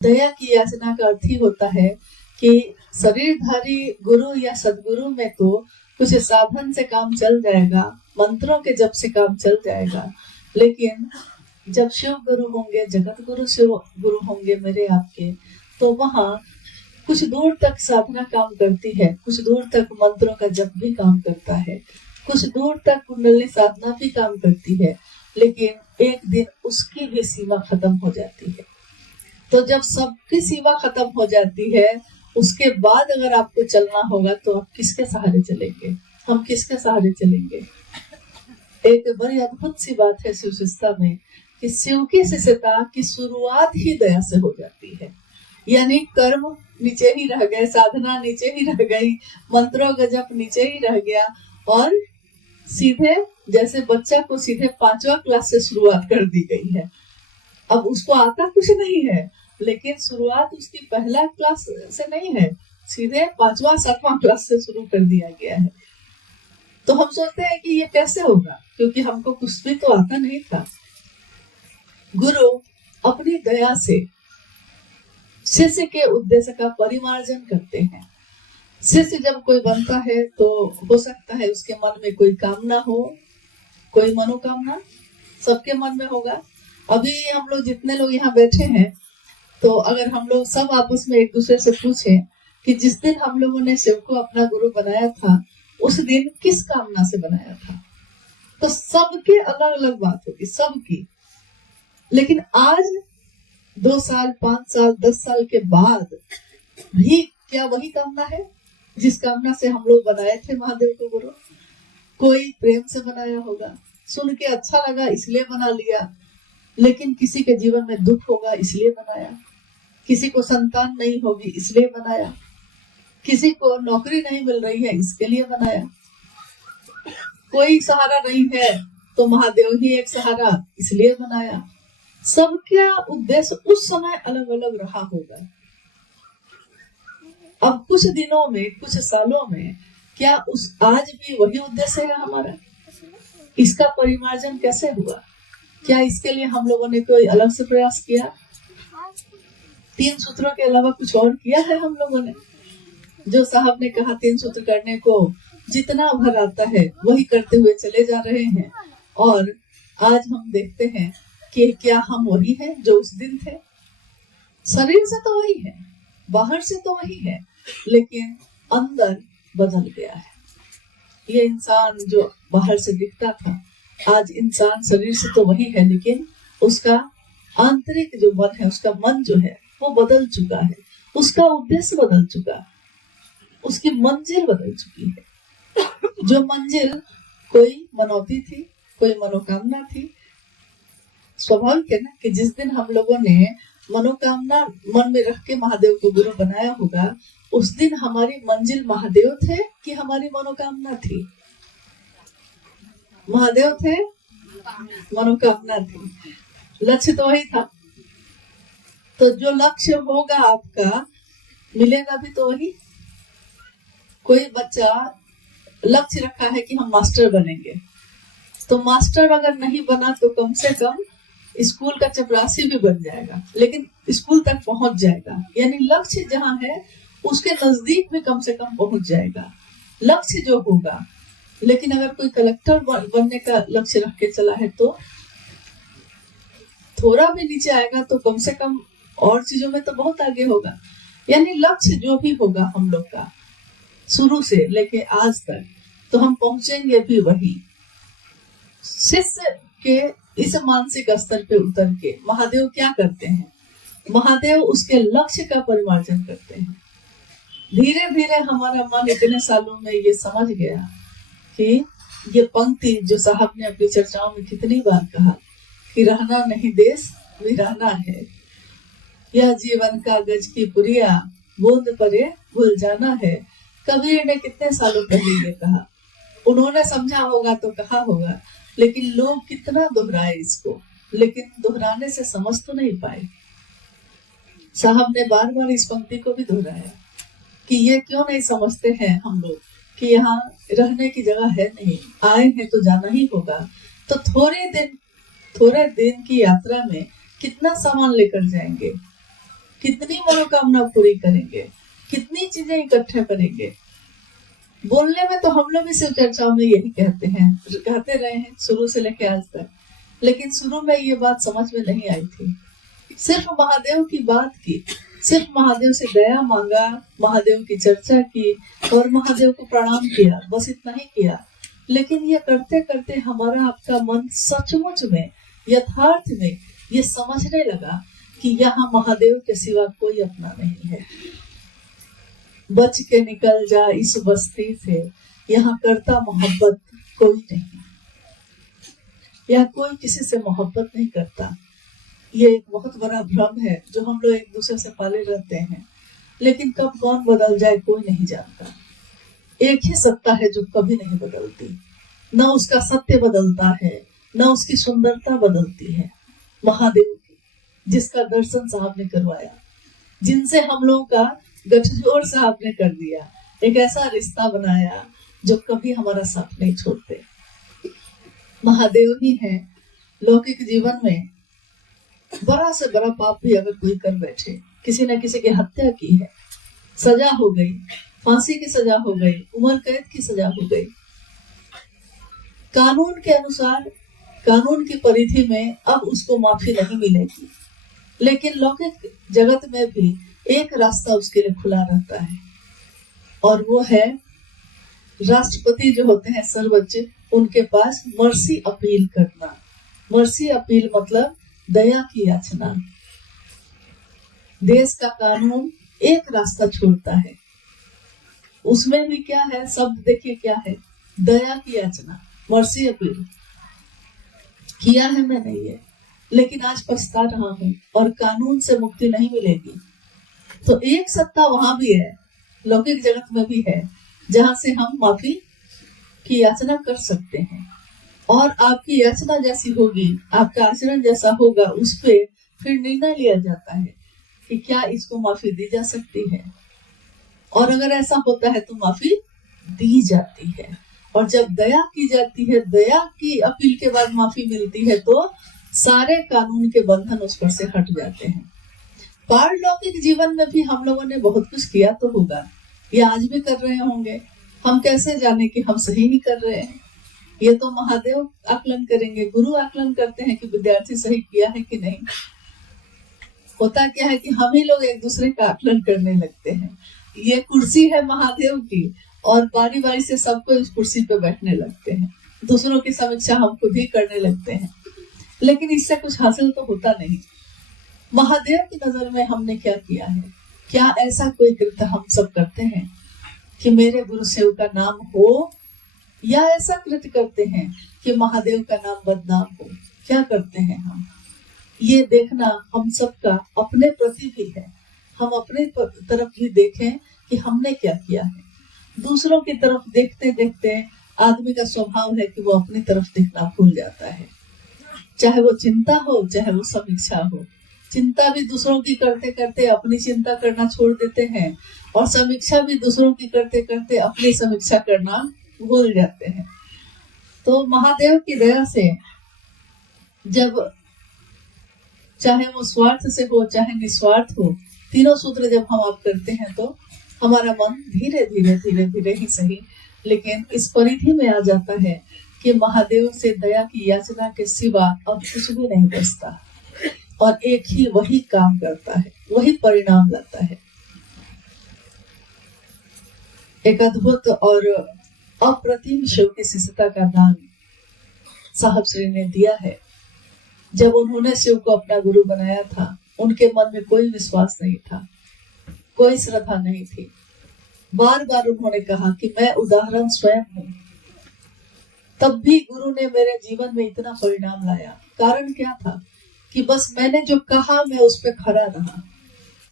दया की याचना का अर्थ ही होता है कि शरीरधारी गुरु या सदगुरु में तो कुछ साधन से काम चल जाएगा, मंत्रों के जप से काम चल जाएगा, लेकिन जब शिव गुरु होंगे, जगत गुरु शिव गुरु होंगे मेरे आपके, तो वहाँ कुछ दूर तक साधना काम करती है, कुछ दूर तक मंत्रों का जप भी काम करता है, कुछ दूर तक कुंडली साधना भी काम करती है, लेकिन एक दिन उसकी भी सीमा खत्म हो जाती है। तो जब सबकी सीमा खत्म हो जाती है, उसके बाद अगर आपको चलना होगा तो आप किसके सहारे चलेंगे? हम किसके सहारे चलेंगे? एक बड़ी अद्भुत सी बात है शिव शिष्यता में कि शिव की शिष्यता की शुरुआत ही दया से हो जाती है। यानी कर्म नीचे ही रह गए, साधना नीचे ही रह गई, मंत्रों का जप नीचे ही रह गया, और सीधे जैसे बच्चा को सीधे 5वां क्लास से शुरुआत कर दी गई है। अब उसको आता कुछ नहीं है, लेकिन शुरुआत उसकी पहला क्लास से नहीं है, सीधे 5वां 7वां क्लास से शुरू कर दिया गया है। तो हम सोचते हैं कि ये कैसे होगा, क्योंकि हमको कुछ भी तो आता नहीं था। गुरु अपनी दया से शिष्य के उद्देश्य का परिमार्जन करते हैं। शिष्य जब कोई बनता है तो हो सकता है उसके मन में कोई कामना हो, कोई मनोकामना सबके मन में होगा। अभी हम लोग जितने लोग यहाँ बैठे हैं, तो अगर हम लोग सब आपस में एक दूसरे से पूछें कि जिस दिन हम लोगों ने शिव को अपना गुरु बनाया था, उस दिन किस कामना से बनाया था, तो सबके अलग अलग बात होगी, सबकी। लेकिन आज 2 साल 5 साल 10 साल के बाद भी क्या वही कामना है जिस कामना से हम लोग बनाए थे महादेव को गुरु? कोई प्रेम से बनाया होगा, सुन के अच्छा लगा इसलिए बना लिया, लेकिन किसी के जीवन में दुख होगा इसलिए बनाया, किसी को संतान नहीं होगी इसलिए बनाया, किसी को नौकरी नहीं मिल रही है इसके लिए बनाया, कोई सहारा नहीं है तो महादेव ही एक सहारा इसलिए बनाया। सबका उद्देश्य उस समय अलग अलग रहा होगा। अब कुछ दिनों में, कुछ सालों में, क्या उस आज भी वही उद्देश्य है हमारा? इसका परिमार्जन कैसे हुआ? क्या इसके लिए हम लोगों ने कोई अलग से प्रयास किया? 3 सूत्रों के अलावा कुछ और किया है हम लोगों ने? जो साहब ने कहा 3 सूत्र करने को जितना भर आता है वही करते हुए चले जा रहे हैं, और आज हम देखते हैं कि क्या हम वही हैं जो उस दिन थे? शरीर से तो वही है, बाहर से तो वही है, लेकिन अंदर बदल गया है। ये इंसान जो बाहर से दिखता था, आज इंसान शरीर से तो वही है, लेकिन उसका आंतरिक जो मन है, उसका मन जो है वो बदल चुका है, उसका उद्देश्य बदल चुका, उसकी मंजिल बदल चुकी है। जो मंजिल कोई मनौती थी, कोई मनोकामना थी, स्वाभाविक है ना कि जिस दिन हम लोगों ने मनोकामना मन में रख के महादेव को गुरु बनाया होगा, उस दिन हमारी मंजिल महादेव थे कि हमारी मनोकामना थी? महादेव थे, मनोकामना थी, लक्ष्य तो वही था। तो जो लक्ष्य होगा आपका, मिलेगा भी तो वही। कोई बच्चा लक्ष्य रखा है कि हम मास्टर बनेंगे, तो मास्टर अगर नहीं बना तो कम से कम स्कूल का चपरासी भी बन जाएगा, लेकिन स्कूल तक पहुंच जाएगा। यानी लक्ष्य जहां है उसके नजदीक भी कम से कम पहुंच जाएगा, लक्ष्य जो होगा। लेकिन अगर कोई कलेक्टर बनने का लक्ष्य रख के चला है तो थोड़ा भी नीचे आएगा, तो कम से कम और चीजों में तो बहुत आगे होगा। यानी लक्ष्य जो भी होगा हम लोग का शुरू से लेके आज तक, तो हम पहुंचेंगे भी वही। शिष्य के इस मानसिक स्तर पे उतर के महादेव क्या करते हैं? महादेव उसके लक्ष्य का परिमार्जन करते हैं। धीरे धीरे हमारा मन इतने सालों में ये समझ गया कि ये पंक्ति जो साहब ने अपनी चर्चाओं में कितनी बार कहा कि रहना नहीं देश वीराना है, यह जीवन का गज की पुरिया, बूंद परे भूल जाना है। कबीर ने कितने सालों पहले ये कहा, उन्होंने समझा होगा तो कहा होगा, लेकिन लोग कितना दोहराए इसको, लेकिन दोहराने से समझ तो नहीं पाए। साहब ने बार बार इस पंक्ति को भी दोहराया कि ये क्यों नहीं समझते हैं हम लोग कि यहाँ रहने की जगह है नहीं, आए हैं तो जाना ही होगा। तो थोड़े दिन की यात्रा में कितना सामान लेकर जाएंगे, कितनी मनोकामना पूरी करेंगे, कितनी चीजें इकट्ठे करेंगे। बोलने में तो हम लोग भी शिव चर्चाओं में यही कहते रहे हैं शुरू से लेकर आज तक, लेकिन शुरू में ये बात समझ में नहीं आई थी। सिर्फ महादेव की बात की, सिर्फ महादेव से दया मांगा, महादेव की चर्चा की और महादेव को प्रणाम किया, बस इतना ही किया। लेकिन ये करते करते हमारा आपका मन सचमुच में, यथार्थ में ये समझने लगा कि यहाँ महादेव के सिवा कोई अपना नहीं है। बच के निकल जा इस बस्ती से, यहाँ करता मोहब्बत कोई नहीं, यहाँ कोई किसी से मोहब्बत नहीं करता। ये एक बहुत बड़ा भ्रम है जो हम लोग एक दूसरे से पाले रहते हैं, लेकिन कब कौन बदल जाए कोई नहीं जानता। एक ही सत्ता है जो कभी नहीं बदलती, न उसका सत्य बदलता है, न उसकी सुंदरता बदलती है। महादेव की, जिसका दर्शन साहब ने करवाया, जिनसे हम लोगों का गठजोड़ साहब ने कर दिया, एक ऐसा रिश्ता बनाया जो कभी हमारा साथ नहीं छोड़ते। महादेव ही है। लौकिक जीवन में बड़ा से बड़ा पाप भी अगर कोई कर बैठे, किसी न किसी की हत्या की है, सजा हो गई, फांसी की सजा हो गई, उम्र कैद की सजा हो गई, कानून के अनुसार, कानून की परिधि में अब उसको माफी नहीं मिलेगी। लेकिन लौकिक जगत में भी एक रास्ता उसके लिए खुला रहता है, और वो है राष्ट्रपति जो होते हैं सर्वोच्च, उनके पास मर्सी अपील करना। मर्सी अपील मतलब दया की याचना। देश का कानून एक रास्ता छोड़ता है, उसमें भी क्या है, शब्द देखिए क्या है, दया की याचना, मर्सी अपील। किया है मैंने ये, लेकिन आज पछता रहा हूं और कानून से मुक्ति नहीं मिलेगी। तो एक सत्ता वहां भी है, लौकिक जगत में भी है, जहां से हम माफी की याचना कर सकते हैं। और आपकी याचना जैसी होगी, आपका आचरण जैसा होगा, उस पे फिर निर्णय लिया जाता है कि क्या इसको माफी दी जा सकती है। और अगर ऐसा होता है तो माफी दी जाती है। और जब दया की जाती है, दया की अपील के बाद माफी मिलती है, तो सारे कानून के बंधन उस पर से हट जाते हैं। पारलौकिक जीवन में भी हम लोगों ने बहुत कुछ किया तो होगा, ये आज भी कर रहे होंगे। हम कैसे जाने कि हम सही नहीं कर रहे हैं? ये तो महादेव आकलन करेंगे, गुरु आकलन करते हैं कि विद्यार्थी सही किया है कि नहीं। होता क्या है कि हम ही लोग एक दूसरे का आकलन करने लगते हैं। ये कुर्सी है महादेव की, और बारी बारी से सबको इस कुर्सी पे बैठने लगते हैं, दूसरों की समीक्षा हम खुद ही करने लगते हैं, लेकिन इससे कुछ हासिल तो होता नहीं। महादेव की नजर में हमने क्या किया है? क्या ऐसा कोई कृत्य हम सब करते हैं कि मेरे गुरु शिव का नाम हो, या ऐसा कृत्य करते हैं कि महादेव का नाम बदनाम हो? क्या करते हैं हम? ये देखना हम सबका अपने प्रति भी है। हम अपने तरफ भी देखें कि हमने क्या किया है। दूसरों की तरफ देखते देखते आदमी का स्वभाव है कि वो अपनी तरफ देखना भूल जाता है, चाहे वो चिंता हो, चाहे वो समीक्षा हो। चिंता भी दूसरों की करते करते अपनी चिंता करना छोड़ देते हैं, और समीक्षा भी दूसरों की करते करते अपनी समीक्षा करना भूल जाते हैं। तो महादेव की दया से जब, चाहे वो स्वार्थ से हो चाहे निस्वार्थ हो, तीनों सूत्र जब हम आप करते हैं, तो हमारा मन धीरे धीरे धीरे धीरे ही सही, लेकिन इस परिधि में आ जाता है कि महादेव से दया की याचना के सिवा अब कुछ भी नहीं बचता, और एक ही वही काम करता है, वही परिणाम लाता है। एक अद्भुत और अप्रतिम शिव की शिष्यता का दान साहब श्री ने दिया है। जब उन्होंने शिव को अपना गुरु बनाया था, उनके मन में कोई विश्वास नहीं था, कोई श्रद्धा नहीं थी। बार बार उन्होंने कहा कि मैं उदाहरण स्वयं हूँ। तब भी गुरु ने मेरे जीवन में इतना परिणाम लाया। कारण क्या था कि बस मैंने जो कहा मैं उस पर खड़ा रहा,